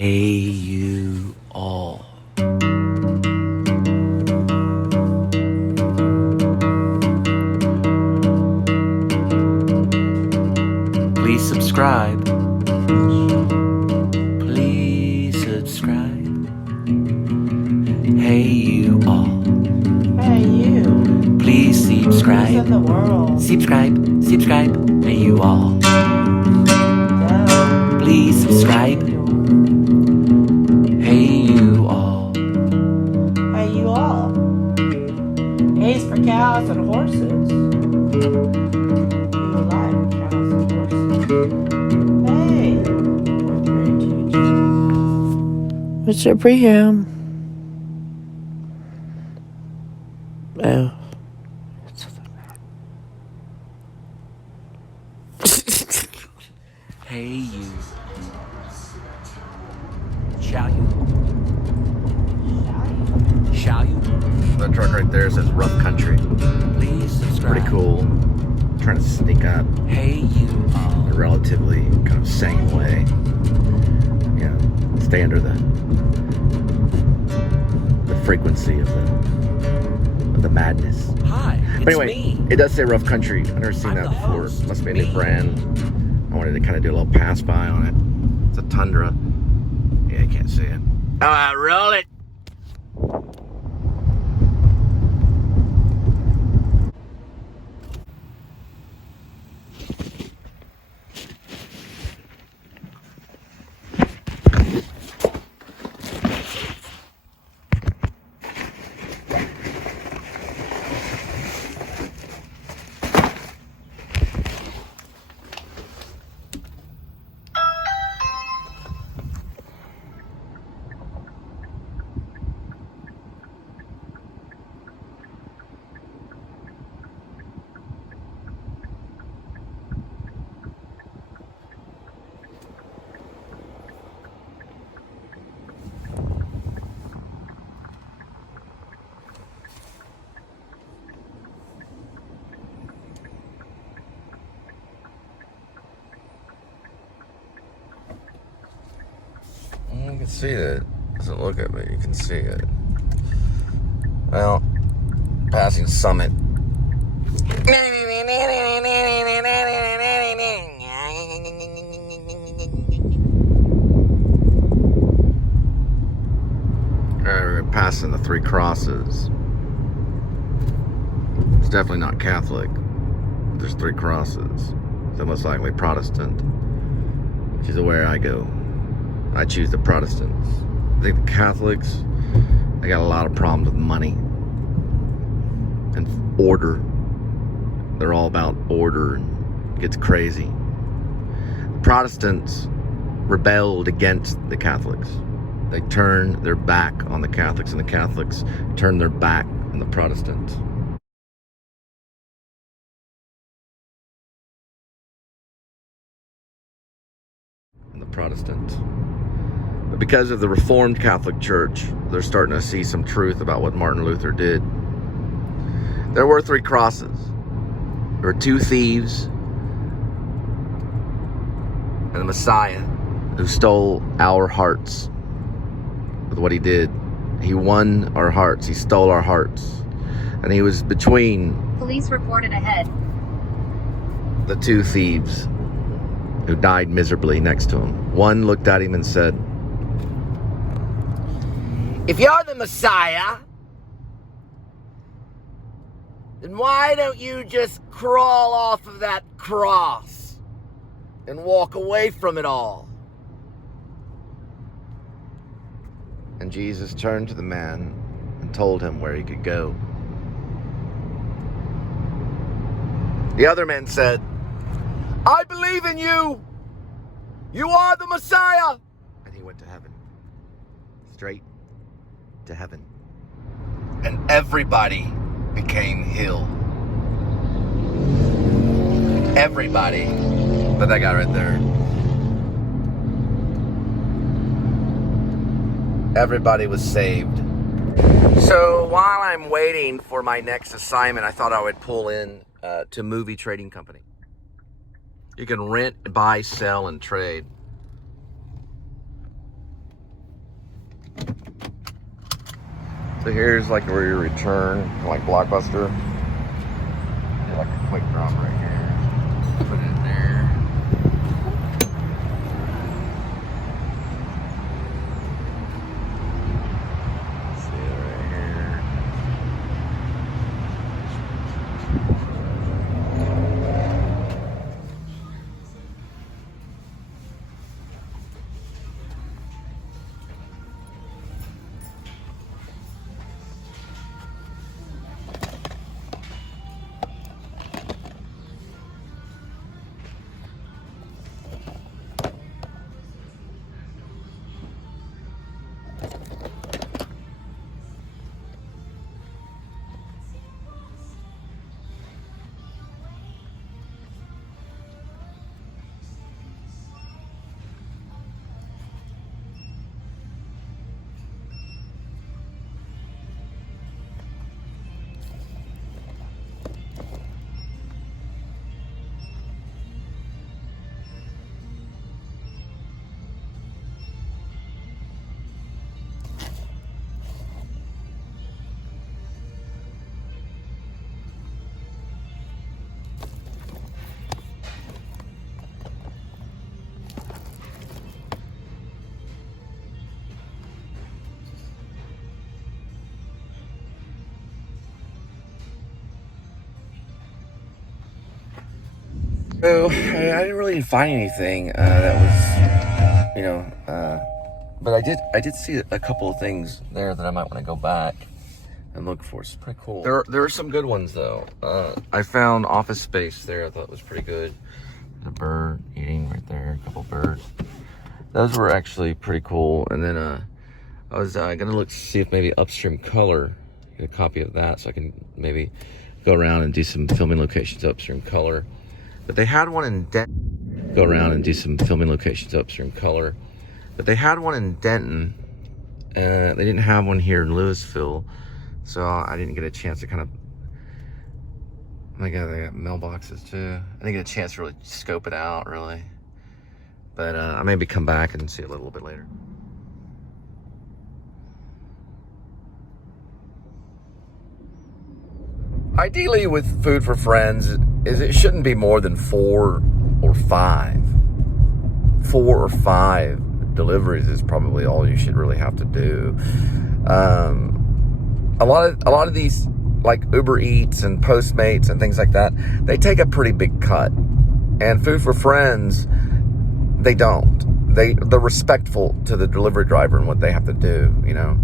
Hey, you all. Please subscribe. Please subscribe. Hey, you all. Hey, you. Please Who's subscribe. in the world? Subscribe. Hey, you all. Duh. Please subscribe. Hey, you all. Hey, you all. A's for cows and horses. You like cows and horses. Hey. Fourth grade teacher. What's your pream? Oh. Hey, you. Shall you? Shall you? That truck right there says rough country. Please subscribe. Pretty cool. Trying to sneak up Hey, you all. in a relatively kind of sane way. Yeah, stay under the frequency of the madness. Hi, it's But anyway, me. it does say rough country. I've never seen I'm that the before. host. Must be a new Me. brand. I wanted to kind of do a little pass by on it. It's a Tundra. Yeah, you can't see it. All right, roll it. You can see that. It doesn't look at me. You can see it. Well, passing Summit. We're passing the Three Crosses. It's definitely not Catholic. There's Three Crosses. So most likely Protestant. Which is where I go. I choose the Protestants. I think the Catholics, they got a lot of problems with money and order. They're all about order and it gets crazy. The Protestants rebelled against the Catholics. They turned their back on the Catholics, and the Catholics turned their back on the Protestants. And the Protestants. But because of the Reformed Catholic Church, they're starting to see some truth about what Martin Luther did. There were three crosses. There were two thieves and the Messiah who stole our hearts with what he did. He won our hearts. He stole our hearts. And he was between Police reported ahead. the two thieves who died miserably next to him. One looked at him and said, "If you're the Messiah, then why don't you just crawl off of that cross and walk away from it all?" And Jesus turned to the man and told him where he could go. The other man said, "I believe in you. You are the Messiah." And he went to heaven. Straight to heaven. And everybody became healed. Everybody. But that guy right there. Everybody was saved. So while I'm waiting for my next assignment, I thought I would pull in to Movie Trading Company. You can rent, buy, sell, and trade. So here's like where you return, like Blockbuster. Get like a quick drop right here. Put it in there. See it right here. So I didn't really find anything that was, but I did see a couple of things there that I might want to go back and look for. It's pretty cool. There are some good ones though. I found Office Space there. I thought was pretty good. A bird eating right there, a couple birds. Those were actually pretty cool. And then I was gonna look to see if maybe Upstream Color, get a copy of that, so I can maybe go around and do some filming locations Upstream Color. But they had one in Denton. Go around and do some filming locations Upstream Color. But they had one in Denton. They didn't have one here in Louisville, so I didn't get a chance to kind of. They got mailboxes too. I didn't get a chance to really scope it out, really. But I maybe come back and see it a little bit later. Ideally, with Food for Friends, is it shouldn't be more than 4 or 5. 4 or 5 deliveries is probably all you should really have to do. A lot of these, like Uber Eats and Postmates and things like that, they take a pretty big cut. And Food for Friends, they don't. They're respectful to the delivery driver and what they have to do, you know.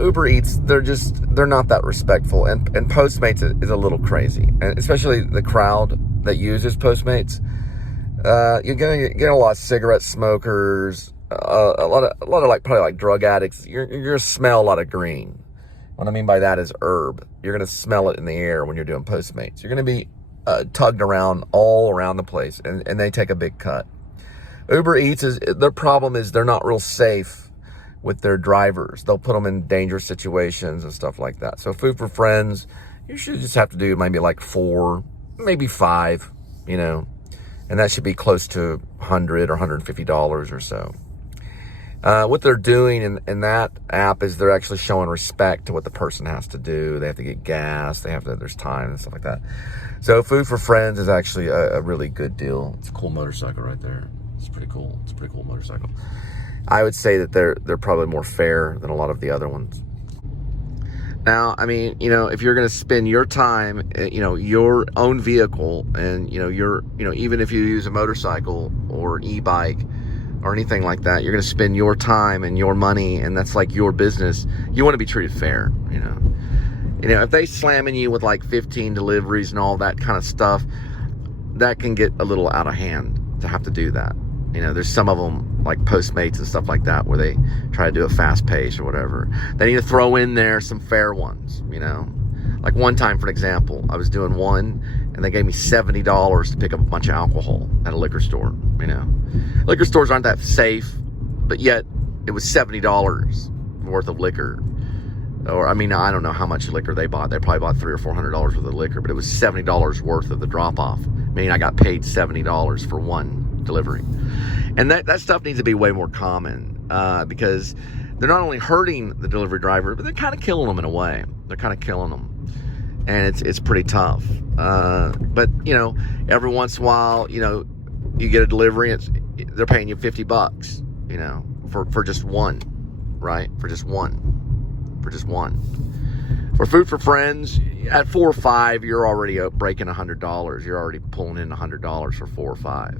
Uber Eats, they're not that respectful, and Postmates is a little crazy, and especially the crowd that uses Postmates. You're gonna get a lot of cigarette smokers, a lot of like probably like drug addicts. You're gonna smell a lot of green. What I mean by that is herb. You're gonna smell it in the air when you're doing Postmates. You're gonna be tugged around all around the place, and they take a big cut. Uber Eats their problem is they're not real safe with their drivers. They'll put them in dangerous situations and stuff like that. So Food for Friends, you should just have to do maybe like 4, maybe 5, you know, and that should be close to $100 or $150 or so. What they're doing in that app is they're actually showing respect to what the person has to do. They have to get gas. There's time and stuff like that. So Food for Friends is actually a really good deal. It's a cool motorcycle right there. It's pretty cool. It's a pretty cool motorcycle. I would say that they're probably more fair than a lot of the other ones. Now, I mean, you know, if you're going to spend your time, you know, your own vehicle, and even if you use a motorcycle or e-bike or anything like that, you're going to spend your time and your money, and that's like your business. You want to be treated fair, you know. If they slamming you with like 15 deliveries and all that kind of stuff, that can get a little out of hand to have to do that. You know, there's some of them like Postmates and stuff like that where they try to do a fast pace or whatever. They need to throw in there some fair ones, you know. Like one time, for example, I was doing one and they gave me $70 to pick up a bunch of alcohol at a liquor store, you know. Liquor stores aren't that safe, but yet it was $70 worth of liquor. Or, I mean, I don't know how much liquor they bought. They probably bought $300 or $400 worth of liquor, but it was $70 worth of the drop-off. Meaning I got paid $70 for one delivery. And that stuff needs to be way more common, because they're not only hurting the delivery driver, but they're kind of killing them in a way. They're kind of killing them, and it's pretty tough. But you know, every once in a while, you know, you get a delivery, they're paying you $50, you know, for just one, right? For just one. For Food for Friends, at 4 or 5, you're already breaking $100. You're already pulling in $100 for 4 or 5,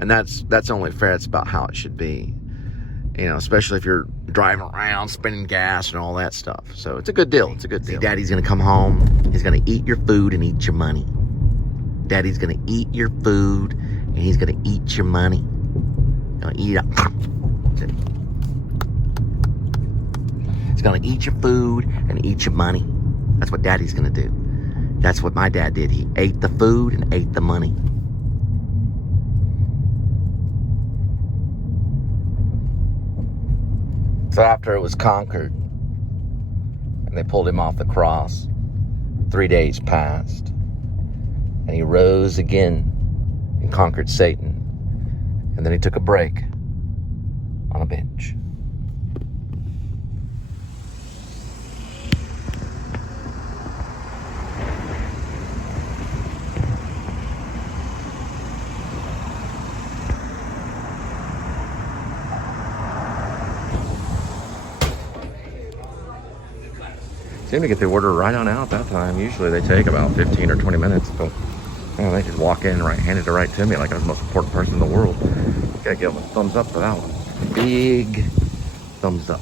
and that's only fair. It's about how it should be, you know, especially if you're driving around, spending gas and all that stuff. So it's a good deal. It's a good deal. See, Daddy's gonna come home. He's gonna eat your food and eat your money. Daddy's gonna eat your food and he's gonna eat your money. Gonna eat it. He's gonna eat your food and eat your money. That's what Daddy's gonna do. That's what my dad did. He ate the food and ate the money. So after it was conquered and they pulled him off the cross, 3 days passed, and he rose again and conquered Satan. And then he took a break on a bench. Seemed to get the order right on out that time. Usually they take about 15 or 20 minutes, but you know, they just walk in and handed it right to me like I was the most important person in the world. Gotta give them a thumbs up for that one. Big thumbs up.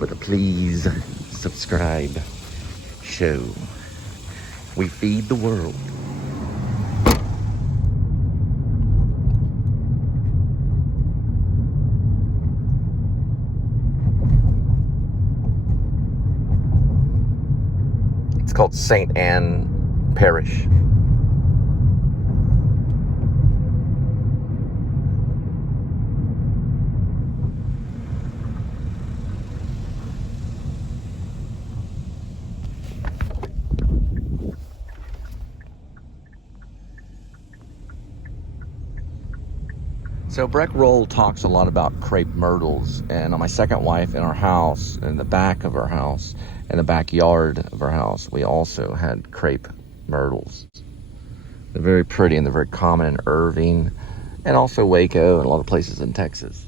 With a please subscribe show. We feed the world. It's called St. Anne Parish. So Breck Roll talks a lot about crepe myrtles, and on my second wife, in our house, in the back of our house, in the backyard of our house, we also had crepe myrtles. They're very pretty and they're very common in Irving and also Waco and a lot of places in Texas.